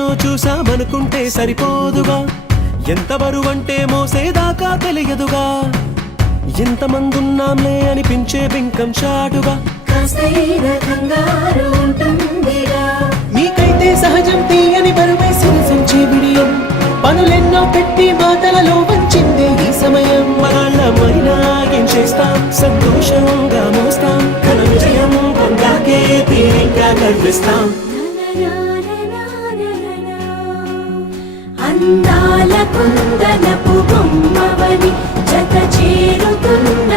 ఎన్నెన్నో చూసామనుకుంటే సరిపోదుగా, ఎంత బరువంటే మోసేదాకా తెలియదుగా, ఎంతమందున్నాంలే అనిపించే బింకం చాటుగా మీకైతే సహజం తీయని బరువై సిరసించే విడియం, పనులెన్నో పెట్టి మాటలలో వంచిందే ఈ సమయం. మనాళ్ళమైనా ఏం చేస్తాం, సంతోషంగా మోస్తాం, ఘన విజయం పొందాకే తీరిగ్గా గర్విస్తాం. అందాల కుందనపు బొమ్మవని జత చేరుతున్న